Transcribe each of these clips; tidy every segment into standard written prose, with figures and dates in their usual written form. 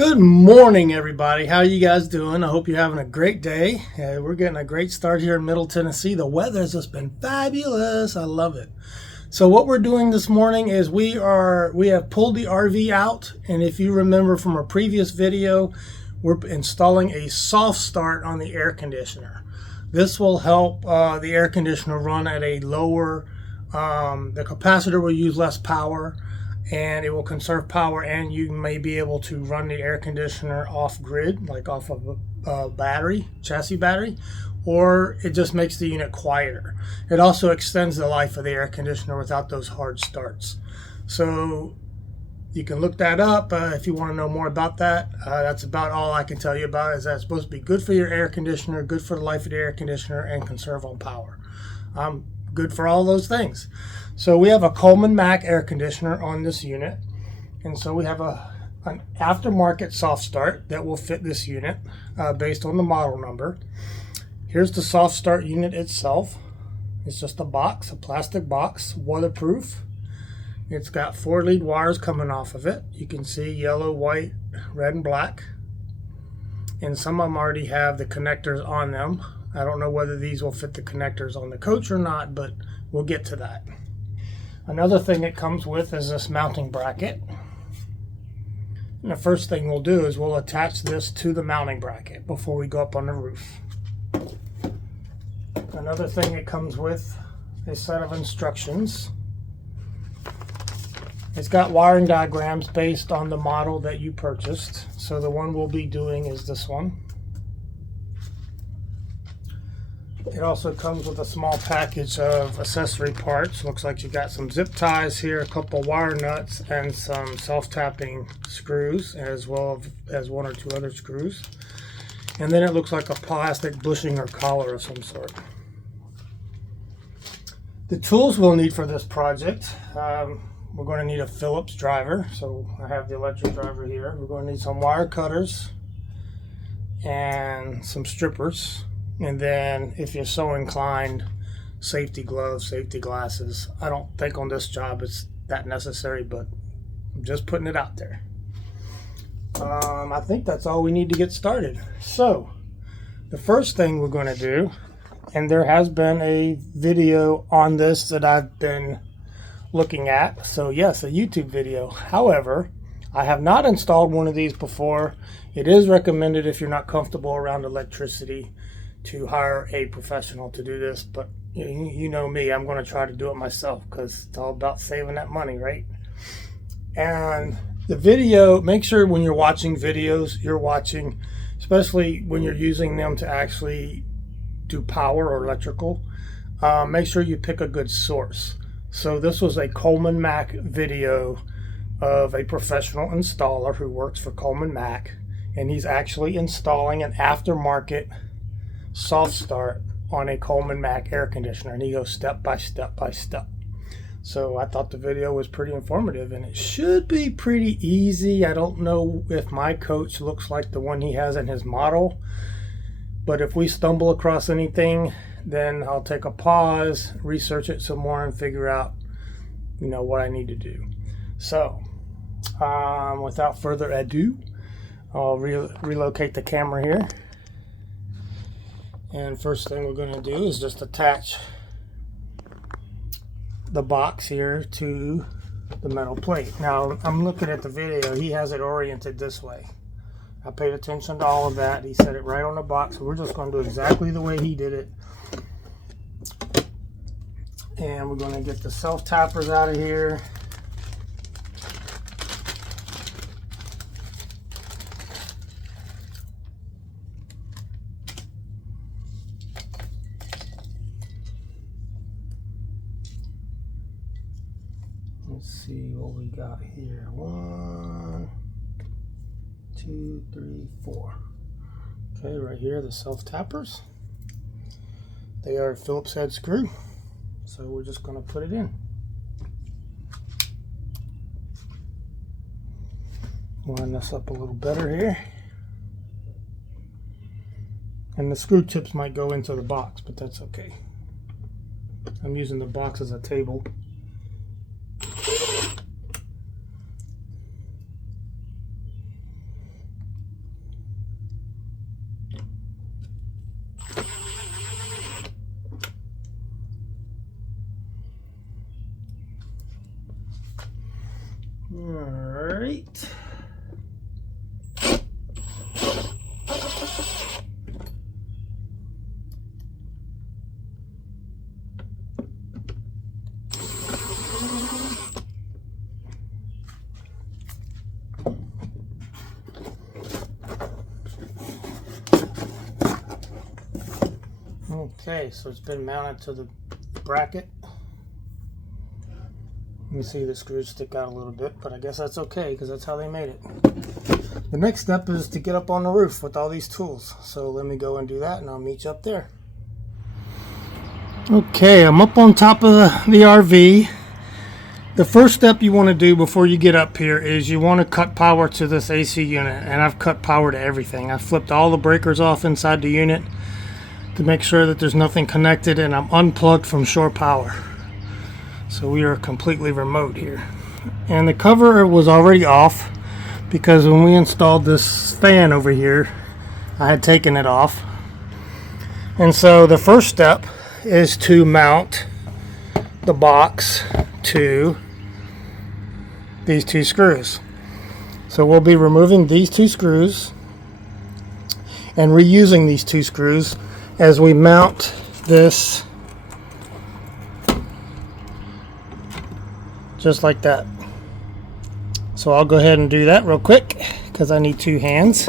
Good morning, everybody. How you guys doing? I hope you're having a great day. We're getting a great start here in Middle Tennessee. The weather's just been fabulous. I love it. So what we're doing this morning is we have pulled the RV out, and if you remember from a previous video, we're installing a soft start on the air conditioner. This will help the air conditioner run at a lower, the capacitor will use less power, and it will conserve power, and you may be able to run the air conditioner off grid, like off of a battery, chassis battery, or it just makes the unit quieter. It also extends the life of the air conditioner without those hard starts. So you can look that up if you want to know more about that. That's about all I can tell you about, is that it's supposed to be good for your air conditioner, good for the life of the air conditioner, and conserve on power. Good for all those things. So we have a Coleman Mac air conditioner on this unit, and so we have an aftermarket soft start that will fit this unit based on the model number. Here's the soft start unit itself. It's just a box, a plastic box, waterproof. It's got 4 lead wires coming off of it. You can see yellow, white, red, and black, and some of them already have the connectors on them. I don't know whether these will fit the connectors on the coach or not, but we'll get to that. Another thing it comes with is this mounting bracket. And the first thing we'll do is we'll attach this to the mounting bracket before we go up on the roof. Another thing it comes with is a set of instructions. It's got wiring diagrams based on the model that you purchased. So the one we'll be doing is this one. It also comes with a small package of accessory parts. Looks like you got some zip ties here, a couple wire nuts, and some self-tapping screws, as well as 1 or 2 other screws. And then it looks like a plastic bushing or collar of some sort. The tools we'll need for this project, we're going to need a Phillips driver. So I have the electric driver here. We're going to need some wire cutters and some strippers. And then, if you're so inclined, safety gloves, safety glasses. I don't think on this job it's that necessary, but I'm just putting it out there. I think that's all we need to get started. So, the first thing we're going to do, and there has been a video on this that I've been looking at. So, yes, a YouTube video. However, I have not installed one of these before. It is recommended, if you're not comfortable around electricity, to hire a professional to do this, but you know me, I'm going to try to do it myself because it's all about saving that money, right? And the video, make sure when you're watching videos, you're watching, especially when you're using them to actually do power or electrical, make sure you pick a good source. So this was a Coleman Mac video of a professional installer who works for Coleman Mac, and he's actually installing an aftermarket soft start on a Coleman Mac air conditioner, and he goes step by step by step. So I thought the video was pretty informative, and it should be pretty easy. I don't know if my coach looks like the one he has in his model, but if we stumble across anything, then I'll take a pause, research it some more, and figure out what I need to do. So without further ado, I'll relocate the camera here. And first thing we're going to do is just attach the box here to the metal plate. Now, I'm looking at the video. He has it oriented this way. I paid attention to all of that. He set it right on the box. So we're just going to do exactly the way he did it. And we're going to get the self-tappers out of here. Let's see what we got here. 1, 2, 3, 4. Okay, right here, the self-tappers. They are a Phillips head screw. So we're just going to put it in. Line this up a little better here. And the screw tips might go into the box, but that's okay. I'm using the box as a table. great. Okay, so it's been mounted to the bracket. You can see the screws stick out a little bit, but I guess that's okay because that's how they made it. The next step is to get up on the roof with all these tools. So let me go and do that and I'll meet you up there. Okay, I'm up on top of the RV. The first step you want to do before you get up here is you want to cut power to this AC unit, and I've cut power to everything. I flipped all the breakers off inside the unit to make sure that there's nothing connected, and I'm unplugged from shore power. So we are completely remote here. And the cover was already off because when we installed this fan over here, I had taken it off. And so the first step is to mount the box to these two screws. So we'll be removing these two screws and reusing these two screws as we mount this just like that. So I'll go ahead and do that real quick because I need two hands.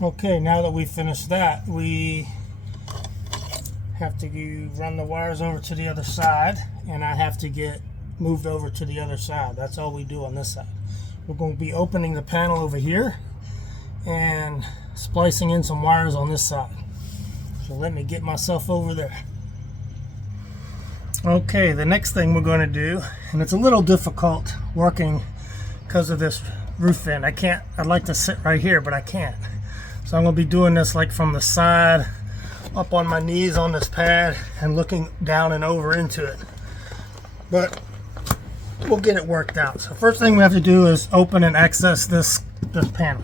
Okay, now that we've finished that, we have to run the wires over to the other side, and I have to get moved over to the other side. That's all we do on this side. We're going to be opening the panel over here and splicing in some wires on this side. So let me get myself over there. Okay, the next thing we're going to do, and it's a little difficult working because of this roof vent. I'd like to sit right here, but I can't. So I'm going to be doing this like from the side, up on my knees on this pad and looking down and over into it. But we'll get it worked out. So first thing we have to do is open and access this panel.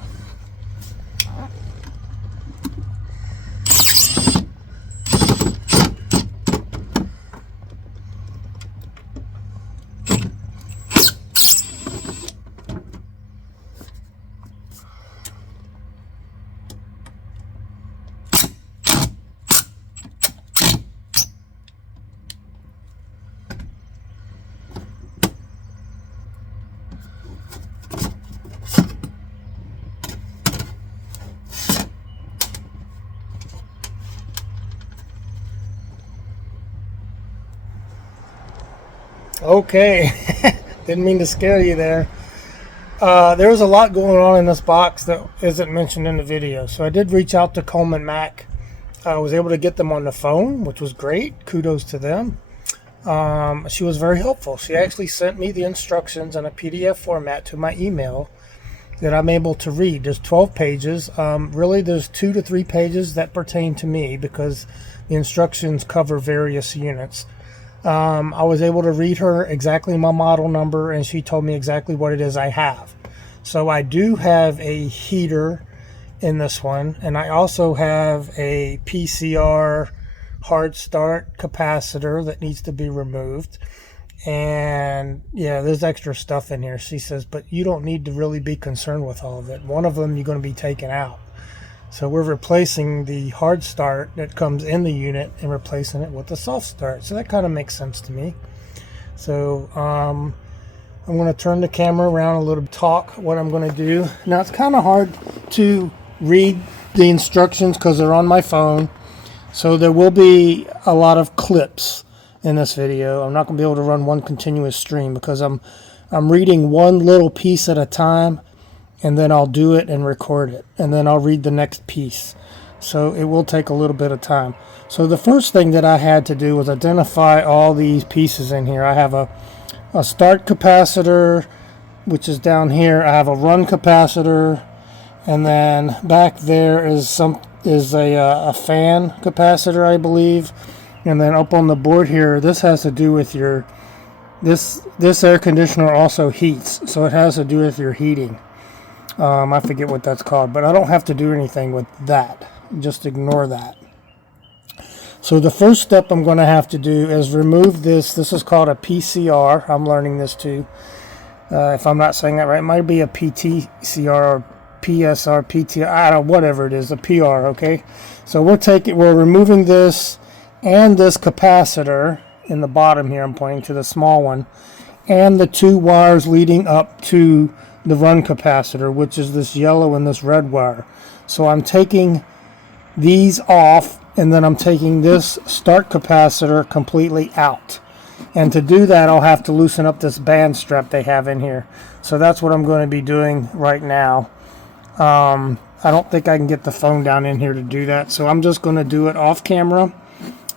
Okay, didn't mean to scare you there. There was a lot going on in this box that isn't mentioned in the video. So I did reach out to Coleman Mac. I was able to get them on the phone, which was great. Kudos to them. She was very helpful. She actually sent me the instructions in a PDF format to my email that I'm able to read. There's 12 pages. Really, there's 2 to 3 pages that pertain to me because the instructions cover various units. I was able to read her exactly my model number, and she told me exactly what it is I have. So I do have a heater in this one, and I also have a PCR hard start capacitor that needs to be removed. And yeah, there's extra stuff in here. She says, but you don't need to really be concerned with all of it. One of them you're going to be taking out. So we're replacing the hard start that comes in the unit and replacing it with the soft start. So that kind of makes sense to me. So I'm going to turn the camera around a little, talk what I'm going to do. Now it's kind of hard to read the instructions because they're on my phone. So there will be a lot of clips in this video. I'm not going to be able to run one continuous stream because I'm reading one little piece at a time, and then I'll do it and record it, and then I'll read the next piece. So it will take a little bit of time. So the first thing that I had to do was identify all these pieces in here. I have a start capacitor, which is down here. I have a run capacitor, and then back there is a fan capacitor, I believe. And then up on the board here, this has to do with your this air conditioner also heats, so it has to do with your heating. I forget what that's called, but I don't have to do anything with that. Just ignore that. So the first step I'm going to have to do is remove this. This is called a PCR. I'm learning this too. If I'm not saying that right, it might be a PTCR or PSR, PTR, I don't know, whatever it is, a PR, okay? So we're removing this and this capacitor in the bottom here. I'm pointing to the small one, and the two wires leading up to the run capacitor, which is this yellow and this red wire. So I'm taking these off, and then I'm taking this start capacitor completely out. And to do that, I'll have to loosen up this band strap they have in here. So that's what I'm going to be doing right now. I don't think I can get the phone down in here to do that, so I'm just going to do it off camera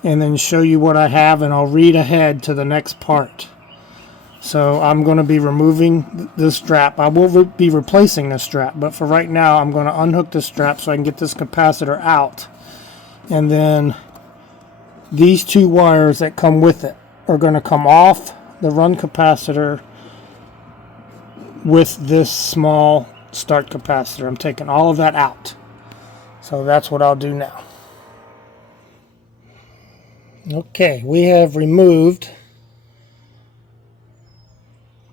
and then show you what I have, and I'll read ahead to the next part. So I'm going to be removing this strap. I will be replacing this strap, but for right now I'm going to unhook this strap so I can get this capacitor out. And then these two wires that come with it are going to come off the run capacitor with this small start capacitor. I'm taking all of that out. So that's what I'll do now. Okay, we have removed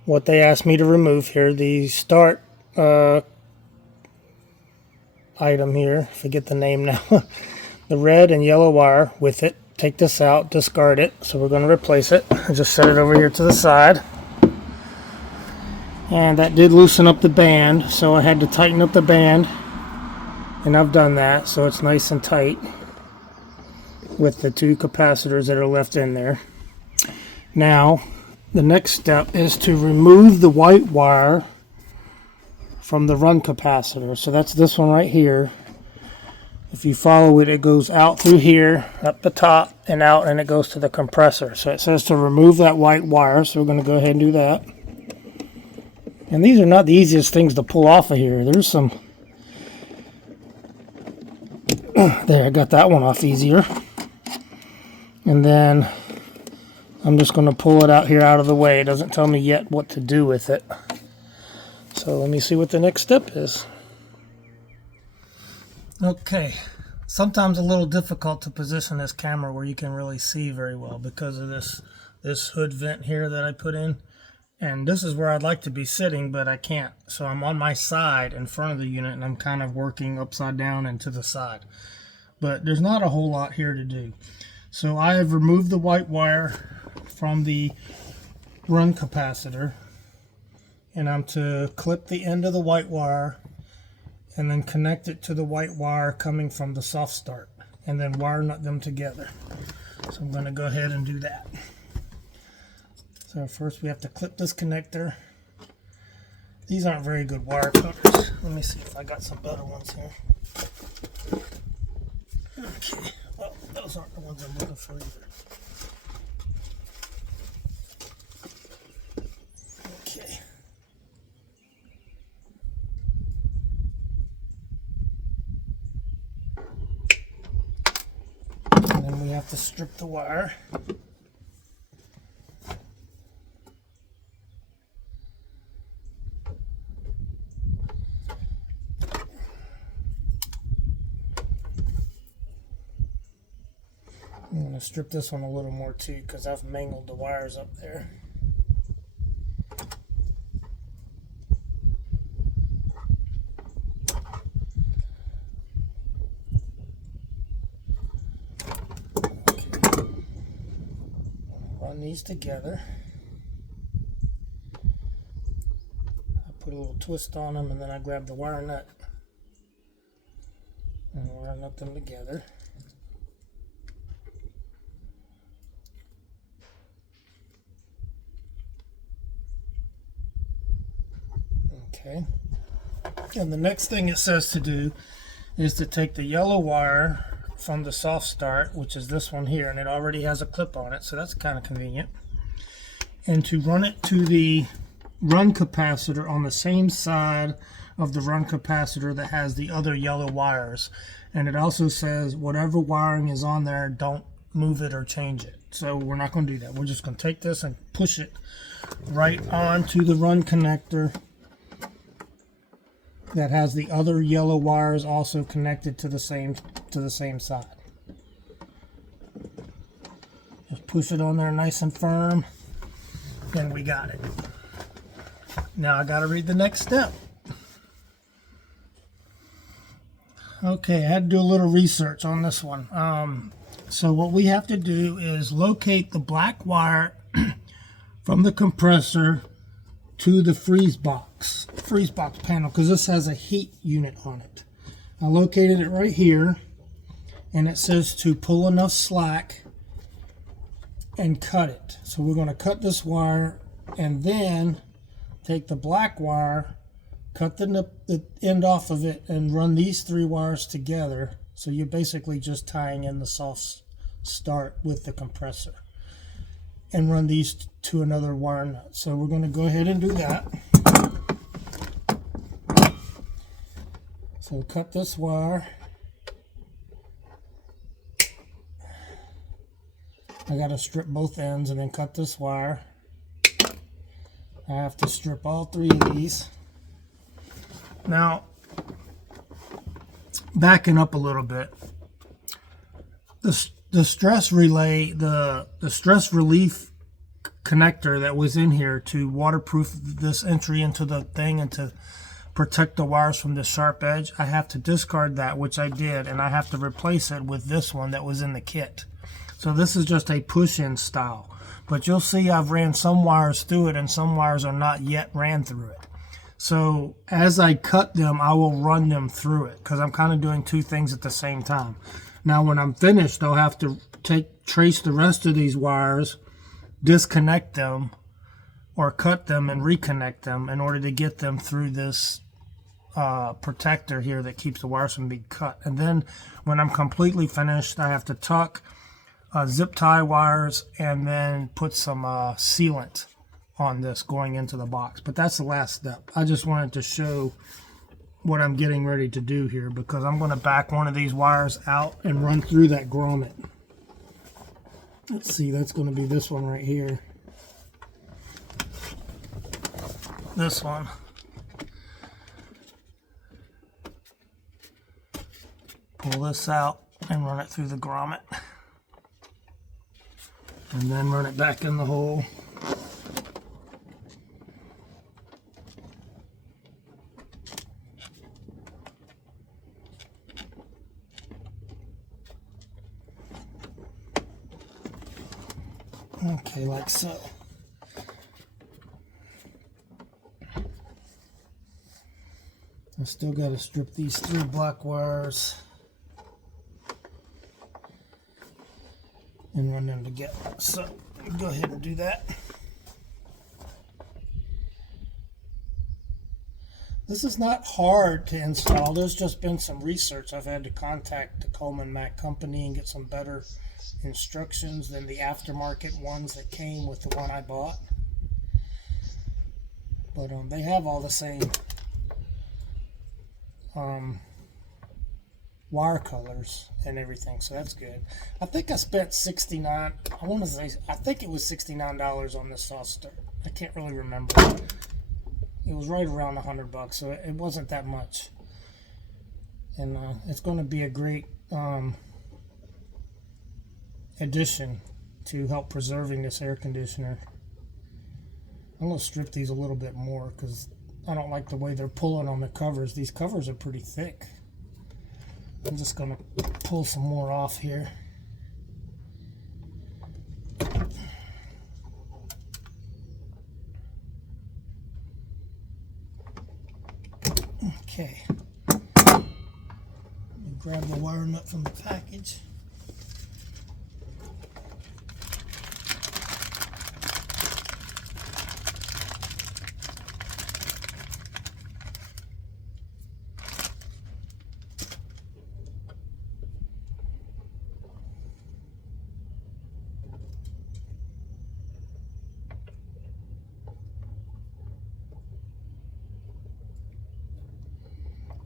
what they asked me to remove here, the start item here, forget the name now, the red and yellow wire with it. Take this out, discard it, so we're going to replace it. I just set it over here to the side. And that did loosen up the band, so I had to tighten up the band, and I've done that, so it's nice and tight with the two capacitors that are left in there. Now the next step is to remove the white wire from the run capacitor. So that's this one right here. If you follow it, it goes out through here, up the top and out, and it goes to the compressor. So it says to remove that white wire, so we're going to go ahead and do that. And these are not the easiest things to pull off of here. There's some there, I got that one off easier. And then I'm just going to pull it out here out of the way. It doesn't tell me yet what to do with it. So let me see what the next step is. Okay, sometimes a little difficult to position this camera where you can really see very well because of this hood vent here that I put in. And this is where I'd like to be sitting, but I can't. So I'm on my side in front of the unit, and I'm kind of working upside down and to the side. But there's not a whole lot here to do. So I have removed the white wire from the run capacitor, and I'm to clip the end of the white wire and then connect it to the white wire coming from the soft start, and then wire nut them together. So I'm going to go ahead and do that. So first we have to clip this connector. These aren't very good wire cutters. Let me see if I got some better ones here. Okay, well, those aren't the ones I'm looking for either. Okay. And then we have to strip the wire. I'm going to strip this one a little more too because I've mangled the wires up there. Okay. Run these together. I put a little twist on them and then I grab the wire nut and wire nut them together. Okay, and the next thing it says to do is to take the yellow wire from the soft start, which is this one here, and it already has a clip on it, so that's kind of convenient, and to run it to the run capacitor on the same side of the run capacitor that has the other yellow wires. And it also says whatever wiring is on there, don't move it or change it. So we're not going to do that. We're just going to take this and push it right onto the run connector that has the other yellow wires also connected to the same side. Just push it on there nice and firm, and we got it. Now I got to read the next step. Okay, I had to do a little research on this one. So what we have to do is locate the black wire from the compressor to the freeze box panel, because this has a heat unit on it. I located it right here, and it says to pull enough slack and cut it. So we're going to cut this wire and then take the black wire, cut the end off of it, and run these 3 wires together. So you're basically just tying in the soft start with the compressor, and run these to another wire nut. So we're going to go ahead and do that. So cut this wire. I got to strip both ends and then cut this wire. I have to strip all 3 of these. Now, backing up a little bit, the stress relay, the stress relief connector that was in here to waterproof this entry into the thing and to protect the wires from the sharp edge, I have to discard that, which I did, and I have to replace it with this one that was in the kit. So this is just a push-in style, but you'll see I've ran some wires through it and some wires are not yet ran through it. So as I cut them, I will run them through it because I'm kind of doing 2 things at the same time. Now when I'm finished, I'll have to trace the rest of these wires, disconnect them, or cut them and reconnect them in order to get them through this protector here that keeps the wires from being cut. And then when I'm completely finished, I have to tuck, zip tie wires, and then put some sealant on this going into the box. But that's the last step. I just wanted to show what I'm getting ready to do here, because I'm going to back one of these wires out and run through that grommet. Let's see, that's going to be this one right here. This one. Pull this out and run it through the grommet. And then run it back in the hole. Okay, like so. I still got to strip these 3 black wires and run them together. So go ahead and do that. This is not hard to install. There's just been some research. I've had to contact the Coleman Mac company and get some better instructions than the aftermarket ones that came with the one I bought. But they have all the same wire colors and everything, so that's good. I think I spent $69. I think it was $69 on this soft start. I can't really remember. It was right around $100, so it wasn't that much. And it's going to be a great addition to help preserving this air conditioner. I'm going to strip these a little bit more because I don't like the way they're pulling on the covers. These covers are pretty thick. I'm just going to pull some more off here. Okay. Let me grab the wire nut from the package.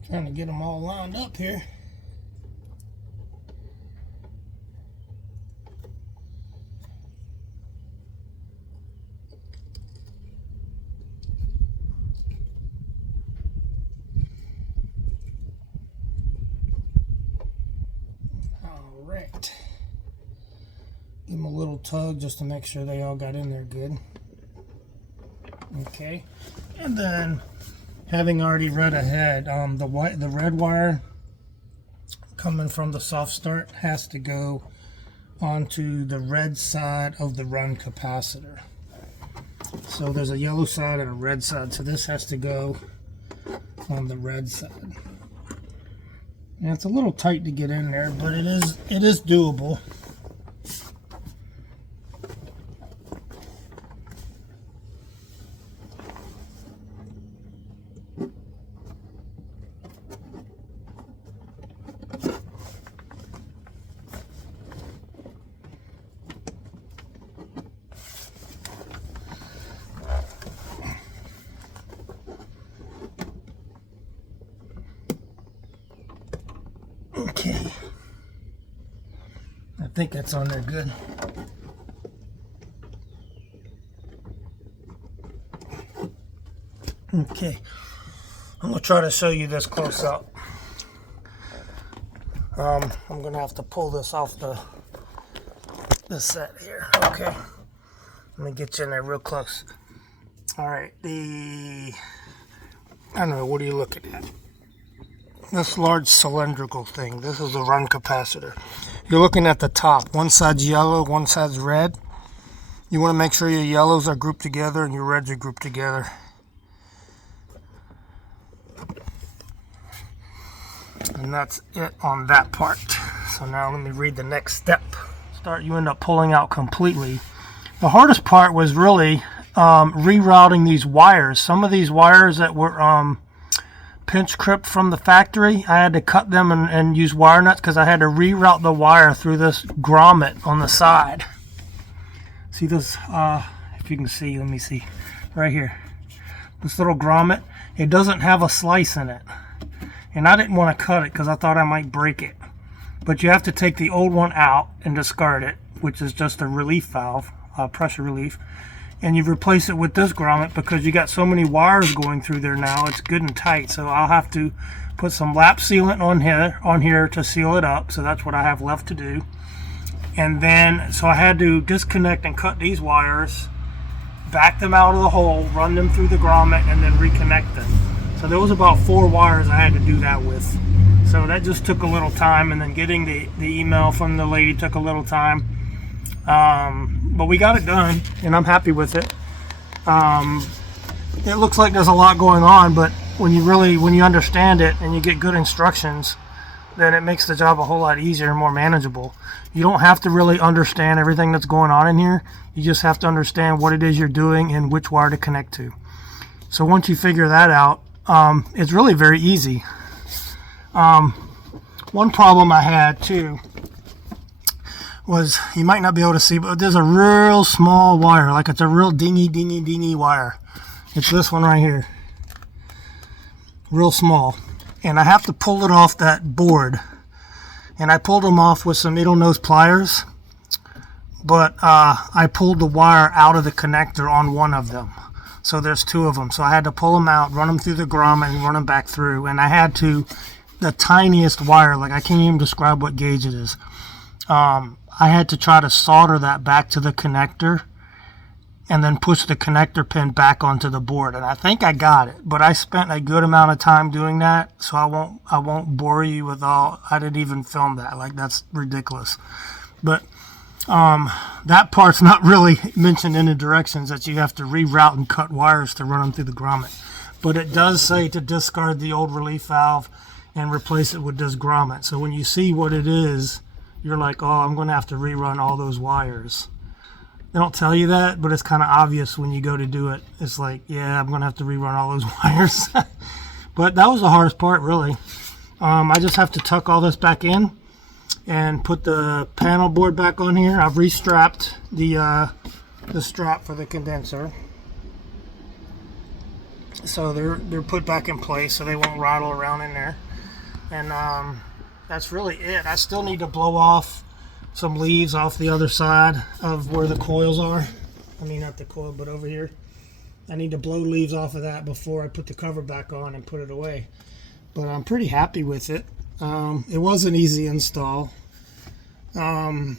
Trying to get them all lined up here. All right. Give them a little tug just to make sure they all got in there good. Okay. And then, having already read ahead, the red wire coming from the soft start has to go onto the red side of the run capacitor. So there's a yellow side and a red side, so this has to go on the red side. And it's a little tight to get in there, but it is doable. Okay, I think that's on there good. Okay, I'm gonna try to show you this close up. I'm gonna have to pull this off the set here. Okay, let me get you in there real close. All right, I don't know, what are you looking at? This large cylindrical thing, this is the run capacitor. You're looking at the top. One side's yellow, one side's red. You want to make sure your yellows are grouped together and your reds are grouped together. And that's it on that part. So now let me read the next step. You end up pulling out completely. The hardest part was really rerouting these wires. Some of these wires that were pinch clipped from the factory, I had to cut them and use wire nuts because I had to reroute the wire through this grommet on the side. See this, if you can see, let me see, right here. This little grommet, it doesn't have a slice in it. And I didn't want to cut it because I thought I might break it. But you have to take the old one out and discard it, which is just a relief valve, pressure relief. And you replace it with this grommet because you got so many wires going through there now, it's good and tight. So I'll have to put some lap sealant on here to seal it up. So that's what I have left to do. And then, so I had to disconnect and cut these wires, back them out of the hole, run them through the grommet, and then reconnect them. So there was about 4 wires I had to do that with. So that just took a little time, and then getting the email from the lady took a little time. But we got it done, and I'm happy with it. It looks like there's a lot going on, but when you understand it and you get good instructions, then it makes the job a whole lot easier and more manageable. You don't have to really understand everything that's going on in here. You just have to understand what it is you're doing and which wire to connect to. So once you figure that out, it's really very easy. One problem I had too was, you might not be able to see, but there's a real small wire, like it's a real dingy wire. It's this one right here, real small, and I have to pull it off that board. And I pulled them off with some needle nose pliers, but I pulled the wire out of the connector on one of them. So there's 2 of them. So I had to pull them out, run them through the grommet, and run them back through. And I had to, the tiniest wire, like I can't even describe what gauge it is. I had to try to solder that back to the connector and then push the connector pin back onto the board. And I think I got it, but I spent a good amount of time doing that, so I won't bore you with all. I didn't even film that. Like, that's ridiculous. But that part's not really mentioned in the directions, that you have to reroute and cut wires to run them through the grommet. But it does say to discard the old relief valve and replace it with this grommet. So when you see what it is, you're like, oh, I'm going to have to rerun all those wires. They don't tell you that, but it's kind of obvious when you go to do it. It's like, yeah, I'm going to have to rerun all those wires. But that was the hardest part, really. I just have to tuck all this back in and put the panel board back on here. I've restrapped the strap for the condenser, so they're put back in place so they won't rattle around in there. And that's really it. I still need to blow off some leaves off the other side of where the coils are. I mean, not the coil, but over here. I need to blow leaves off of that before I put the cover back on and put it away. But I'm pretty happy with it. It was an easy install. I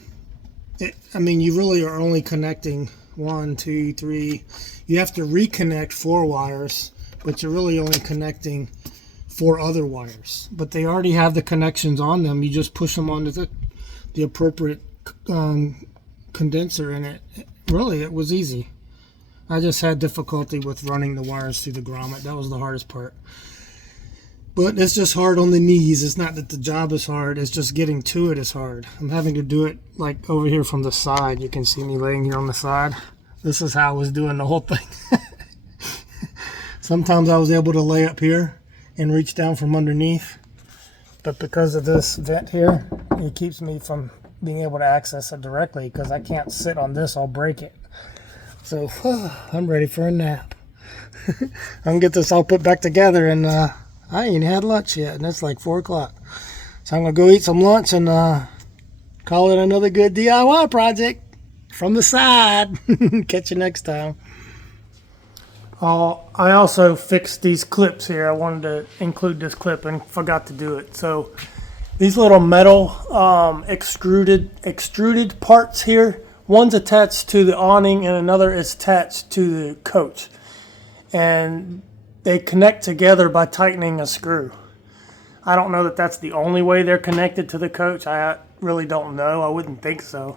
mean, you really are only connecting 1, 2, 3. You have to reconnect 4 wires, but you're really only connecting 4 other wires. But they already have the connections on them. You just push them onto the appropriate condenser, and it was easy. I just had difficulty with running the wires through the grommet. That was the hardest part. But it's just hard on the knees. It's not that the job is hard, it's just getting to it is hard. I'm having to do it like over here from the side. You can see me laying here on the side. This is how I was doing the whole thing. Sometimes I was able to lay up here and reach down from underneath, but because of this vent here, it keeps me from being able to access it directly, because I can't sit on this, I'll break it. So I'm ready for a nap. I'm gonna get this all put back together, and I ain't had lunch yet, and it's like 4 o'clock. So I'm gonna go eat some lunch and call it another good DIY project from the side. Catch you next time. I also fixed these clips here. I wanted to include this clip and forgot to do it. So these little metal extruded parts here, one's attached to the awning and another is attached to the coach. And they connect together by tightening a screw. I don't know that that's the only way they're connected to the coach. I really don't know. I wouldn't think so.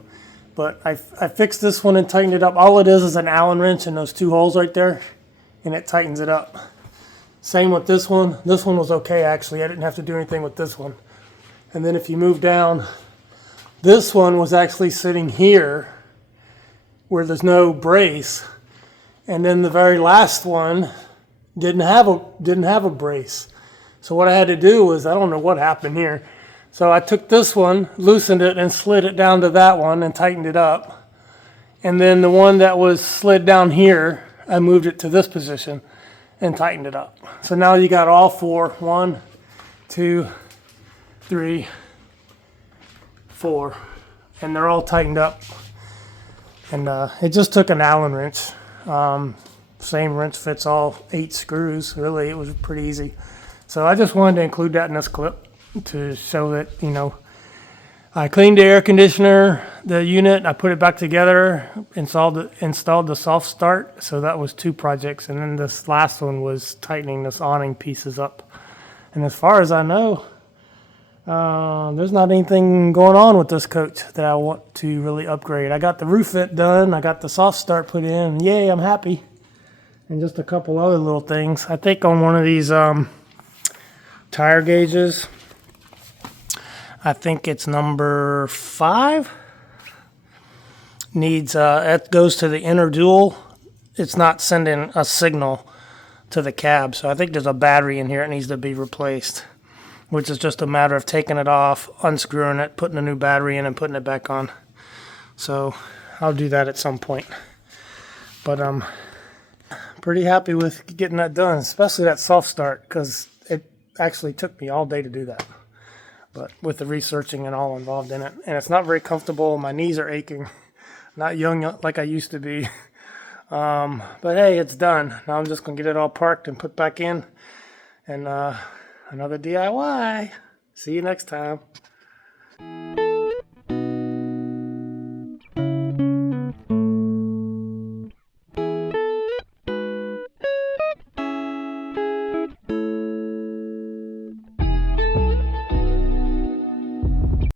But I fixed this one and tightened it up. All it is an Allen wrench in those 2 holes right there, and it tightens it up. Same with this one. This one was okay, actually. I didn't have to do anything with this one. And then if you move down, this one was actually sitting here where there's no brace. And then the very last one didn't have a brace. So what I had to do was, I don't know what happened here. So I took this one, loosened it, and slid it down to that one and tightened it up. And then the one that was slid down here, I moved it to this position and tightened it up. So now you got all 4. 1, 2, 3, 4. And they're all tightened up. And it just took an Allen wrench. Same wrench fits all 8 screws. Really, it was pretty easy. So I just wanted to include that in this clip to show that, you know, I cleaned the air conditioner, the unit, I put it back together, installed the soft start. So that was 2 projects. And then this last one was tightening this awning pieces up. And as far as I know, there's not anything going on with this coach that I want to really upgrade. I got the roof vent done. I got the soft start put in. And yay, I'm happy. And just a couple other little things. I think on one of these tire gauges, I think it's number 5, needs it goes to the inner dual. It's not sending a signal to the cab, so I think there's a battery in here that needs to be replaced, which is just a matter of taking it off, unscrewing it, putting a new battery in, and putting it back on. So I'll do that at some point. But I'm pretty happy with getting that done, especially that soft start, because it actually took me all day to do that. But with the researching and all involved in it, and it's not very comfortable. My knees are aching. Not young like I used to be. But hey, it's done. Now I'm just going to get it all parked and put back in. And another DIY. See you next time.